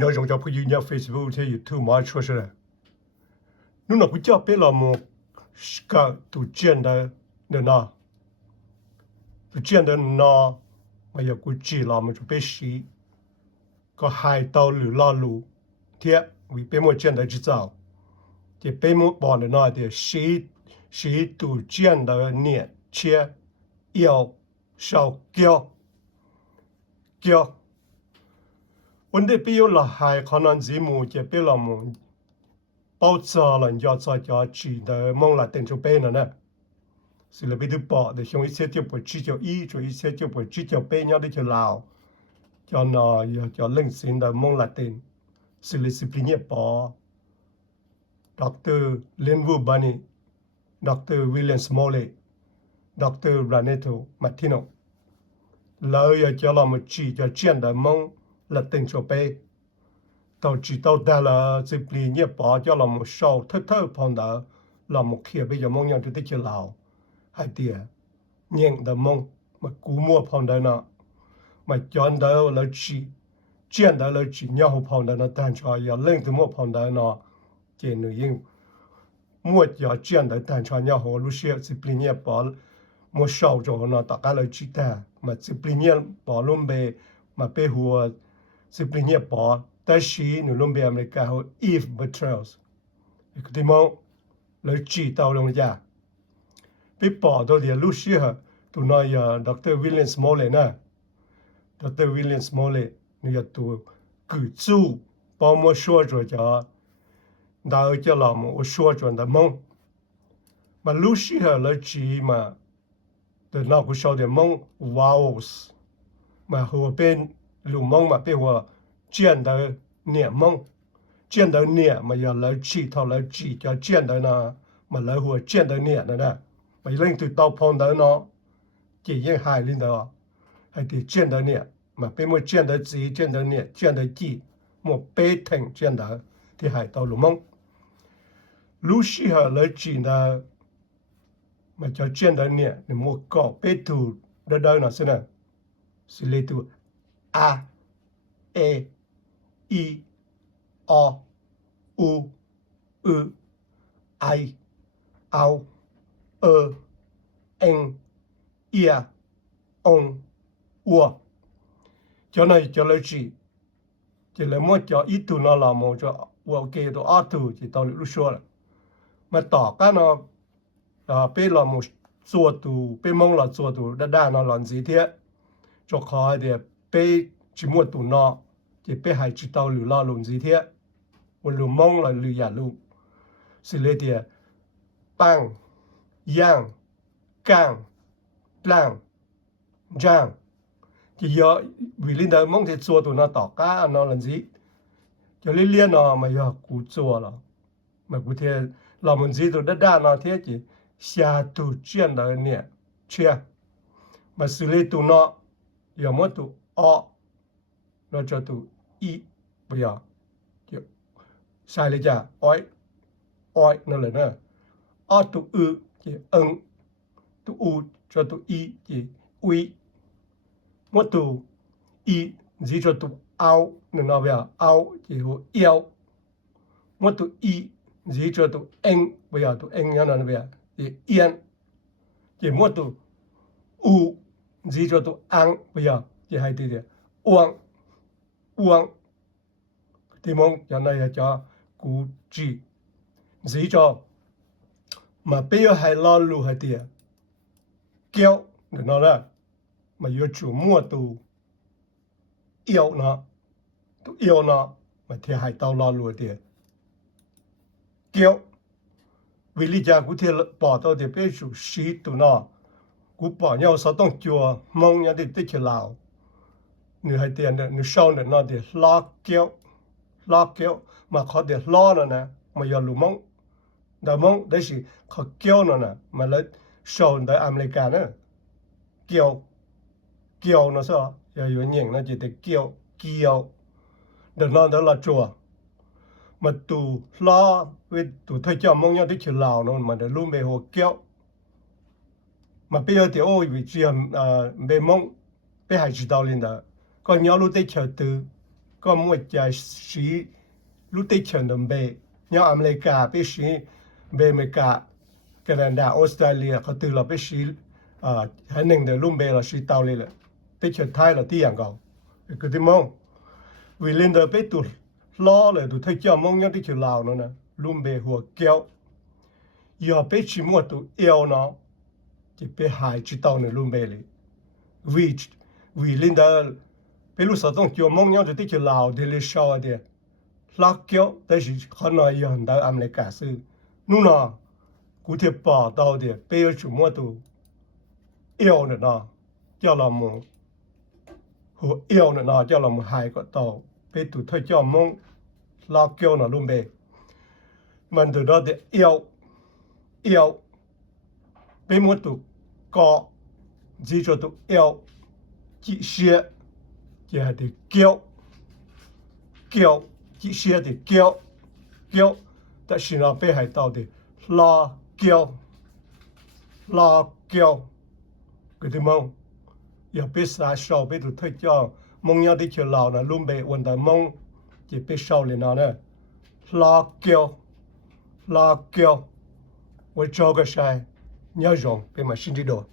nhớ rằng cho phụ nữ nhớ Facebook thì thu mai cho sẽ lúc nào cũng cho biết là một cái tu chân đó để nào tu chân đó nào mà giờ cũng chỉ là một chút bé xí có hai tàu lửa la lù thiệt vì bé một chân đó chỉ tạo thì bé một bọn đó thì xí tu chân đó nhẹ chia yêu sau kêu kêu vấn đề bây giờ là hai khả năng gì mu thì bây giờ mu bao giờ là要在家chỉ的梦来等着背了呢，是了，被都报的，像一些就不只叫一，就一些就不只叫背，伢的就老，叫那要叫冷心的梦来等，是了是不也报，Dr. Linwood Bunny，Dr. William Smalley，Dr. Raneto Martino，老要叫他们只叫这样的梦来等着背。到知道得了，这里也把叫那么少，偷碰到那么去被人梦样就得去闹，还点人的梦，嘛古莫碰到那，嘛见到了吃，见到了吃，然后碰到那单车也冷的莫碰到那，这女人莫要见到单车，然后路些这里也把莫少着那大家来吃的，嘛这里也把龙背嘛背后这里也把。但是你弄别美国和 Eve Betrayals，一个地方来知道了呀。被报道的律师哈，都那呀 Dr. William Smalley 呢 ，Dr. William Smalley 你要都居住，帮我说着叫，那叫老么我说着的梦，嘛律师哈来知嘛，的那个说的梦 vowels，嘛和边路梦嘛被我。见到念梦，见到念嘛要来知道来知叫见到呢，嘛来和见到念的呢，嘛令对到碰到呢，这样还领导，还得见到念，嘛被么见到字，见到念，见到字，么被听见到，的还到了梦，路西哈来知呢，嘛叫见到念，你莫搞被图的到那是呢，是来图啊，a I, O, U, Ư, I, Ao, N, Ia, On, Ua. Cho này cho lời chỉ. Chỉ là mỗi cho ít tu nó là một cho Ua kê đồ á tu chỉ tao lúc xưa là. Mà tỏ cái nó bê là một chùa tu, bê mong là chùa tu, đa nó làm gì thế. Cho khó thì bê chỉ một tu nó. Chỉ biết hay chỉ tao lừa lo làm gì thế, một lừa mong là lừa giả lừa, xử lý thì bang, yang, càng, lang, giang, thì giờ vì linh đạo mong thì chùa tụi nó tỏ cá nó làm gì, cho liên liên nó mà giờ cú chùa là, mà cú thì làm gì tụi đa nó thế chỉ xa tụ chuyện đó nè, chưa, mà xử lý tụi nó giờ mất tụi nó cho tụi y bây giờ sai lấy cha oi nó là nó tụi chỉ tụi u cho tụi y chỉ uy một tụi y gì cho tụi ao nên nó bây giờ ao chỉ hồ yêu một tụi y gì cho tụi anh bây giờ tụi anh nó bây giờ thì yên chỉ một tụi u gì cho tụi ăn bây giờ chỉ hai từ đấy uang thì mong cho này cho cú chỉ gì cho mà bây giờ hay lo lù hay tiền kéo để nó ra mà yêu chủ mua tù yêu nó mà thì hay tao lo lù tiền kéo vì lý do cú thì bỏ tao thì bây giờ xí tù nó cú bỏ nhau sao tông chùa mong nhau thì tích chỉ lào người hay tiền người sau này nó để lo kéo mà khó để lo nữa nè mà giờ lù mong đấy là khó kéo nữa nè mà lấy sau tới America nữa kéo nó sao giờ有人nó chỉ để kéo để nó đó là chùa mà tụ lo với tụ thay cho mong nhau để chịu lào nó mà để luôn về hồ kéo mà bây giờ thì ôi vì chuyện về mong bây giờ chỉ đạo lên đó còn nhau lúc để chờ từ có một cái sĩ lúc tết chân đồng bề nhau America biết sĩ bề America Canada Australiaเขาtừ là biết sĩ haiนึ่งเดือนลุ่มเบลsĩ tàuเลยtết chân Thái là tíอย่างเก่าคือที่มองvì lên đời biết tụt loเลยtụt thấy cho mong nhau tết chân Lào nữa nèลุ่มเบหัวเกี้ยวgiờ biết chỉ mua tụt yêu nó chỉ biết hại chỉ tàu nữaลุ่มเบเลยvì lên đời biết lúc sauต้องcho mong nhau tụt chân Lào để lấy sao đi lắc kéoแต่是可能有很多俺们来解释，นู่นน่ะกูที่ป่า到的被要去么都要的呢，叫เรา们和要的呢，叫เรา们还个到被都推叫梦拉叫呢路呗，มัน都到的要被么都高，记住都要这些，这还得叫。chỉ xe thì kéo tại vì nó bị hải tàu thì lo kéo cái thứ mong giờ biết sao sau biết tụi thấy cho mong nhau đi chơi lào là luôn bị vấn đề mong chỉ biết sau liền nào nữa lo kéo với cho cái sai nhớ rồi bị mà xin đi đồ